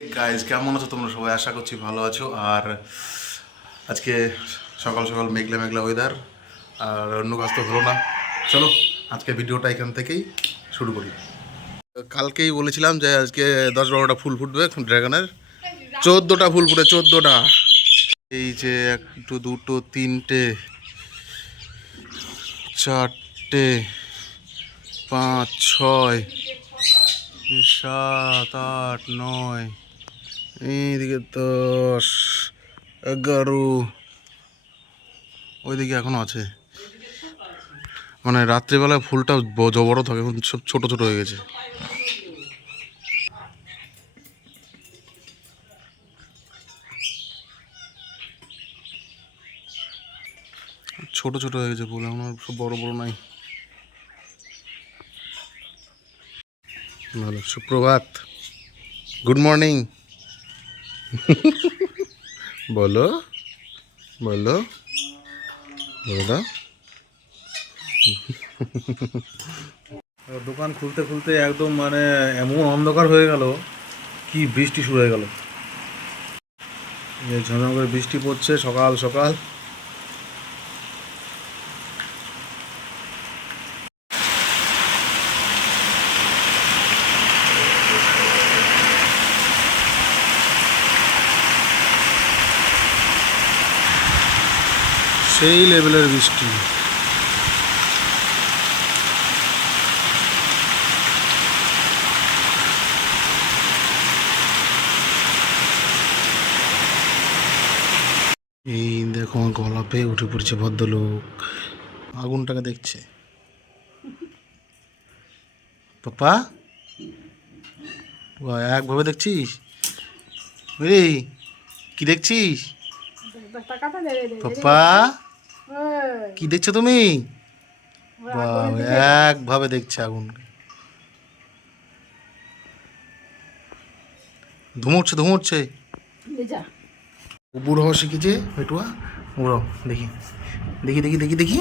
Guys কেমন আছো তোমরা সবাই? আশা করছি ভালো আছো। আর আজকে সকাল সকাল মেঘলা মেঘলা ওয়েদার, আর অন্য কাজ তো হলো না। চলো আজকে ভিডিওটা এখান থেকেই শুরু করি। কালকেই বলেছিলাম যে আজকে 10-12টা ফুল ফুটবে ড্রাগনের। 14টা ফুল ফুটে, 14টা। এই যে একটু, দুটো, তিনটে, চারটে, 5, 6, 7, 8, 9, এইদিকে 10, 11, ওইদিকে এখনো আছে। মানে রাত্রিবেলায় ফুলটা বড় থাকে, এখন সব ছোট ছোট হয়ে গেছে। ছোট ছোট হয়ে গেছে ফুল, এখন আর সব বড় বড় নাই। ভালো, সুপ্রভাত, গুড মর্নিং। বলো বলো বলো। দোকান খুলতে খুলতে একদম মানে এমন অন্ধকার হয়ে গেল, কি বৃষ্টি শুরু হয়ে গেল। ঝমঝম করে বৃষ্টি পড়ছে সকাল সকাল। সেই লেভেলের বৃষ্টি। এই দেখো আমার গলা পেয়ে উঠে পড়ছে ভদ্রলোক, আগুনটাকে দেখছে। পাপা একভাবে দেখছিস? রে কি দেখছিস পাপা? কি দেখছো তুমি? একভাবে দেখছে আগুন। ধুমুচ্ছে ধুমুচ্ছে। বুড়ো হওয়া শিখেছে পেটুয়া। বুড়ো দেখি দেখি দেখি দেখি দেখি।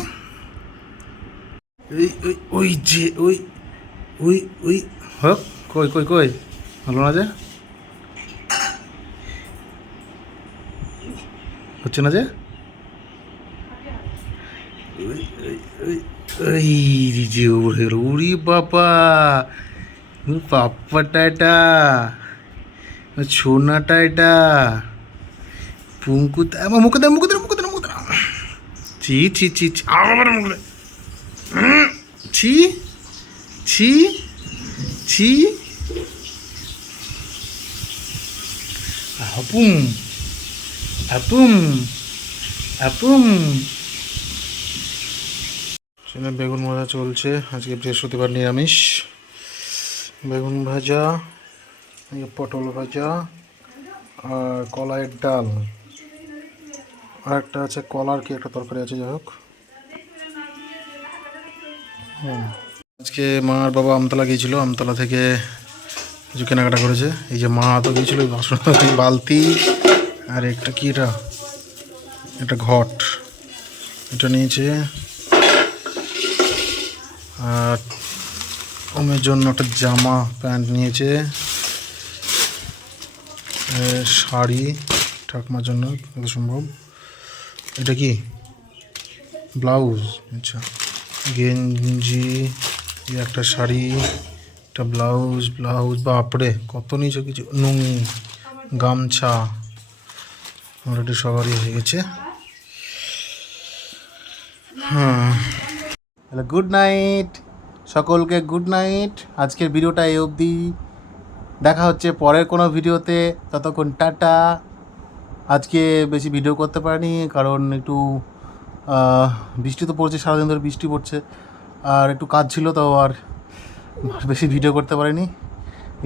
ওই ওই ওই যে ওই ওই ওই হোক। কই কই কই হলো না যে, হচ্ছে না যে। ওই ওই ওই ওই যে উড়ে গেল। উড়ি বাবা, পাপ্পাটা এটা, ছোনাটা এটা, পুঙ্কুতা। আমার মুখে দাও, মুখে দাও, মুখে দাও, মুখে দাও। ছি ছি ছি ছি, আমার মুখে ছি ছি ছি। হাপুম হাপুম হাপুম। সেখানে বেগুন ভাজা চলছে। আজকে বৃহস্পতিবার, নিরামিষ। বেগুন ভাজা, পটল ভাজা, আর কলাইয়ের ডাল, আর একটা আছে কলার কি একটা তরকারি আছে, যাই হোক। আজকে মা আর বাবা আমতলা গিয়েছিল, আমতলা থেকে কিছু কেনাকাটা করেছে। এই যে মা তো গিয়েছিল বাসন, বালতি, আর একটা কি এটা, একটা ঘট, এটা নিয়েছে। আর ওমের জন্য একটা জামা প্যান্ট নিয়েছে, শাড়ি ঠাকুমার জন্য যত সম্ভব। এটা কি ব্লাউজ, আচ্ছা, গেঞ্জি, একটা শাড়ি, একটা ব্লাউজ, ব্লাউজ বাপরে কত নিয়েছে কিছু, নুঙ্গি, গামছা, অলরেডি সবারই হয়ে গেছে। হ্যাঁ, গুড নাইট সকলকে, গুড নাইট। আজকের ভিডিওটা এই অবধি, দেখা হচ্ছে পরের কোনো ভিডিওতে। ততক্ষণ টাটা। আজকে বেশি ভিডিও করতে পারিনি কারণ একটু বৃষ্টি তো পড়ছে, সারাদিন ধরে বৃষ্টি পড়ছে, আর একটু কাজ ছিল তো, আর বেশি ভিডিও করতে পারিনি।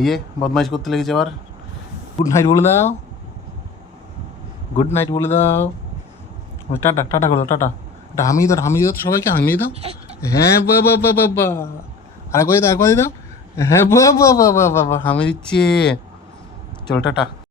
ইয়ে বদমাইশ করতে লেগেছে আবার। গুড নাইট বলে দাও, গুড নাইট বলে দাও, টাটা টাটা করে দাও, টাটা। এটা হামিয়ে দাও, হামিয়ে দাও, সবাইকে হামিয়ে দাও। হ্যাঁ বাবা বাবা বাবা, আর করে দাও, আর করে দাও। হ্যাঁ বাবা বাবা বাবা, হামিয়ে দিচ্ছে। চলো টাটা।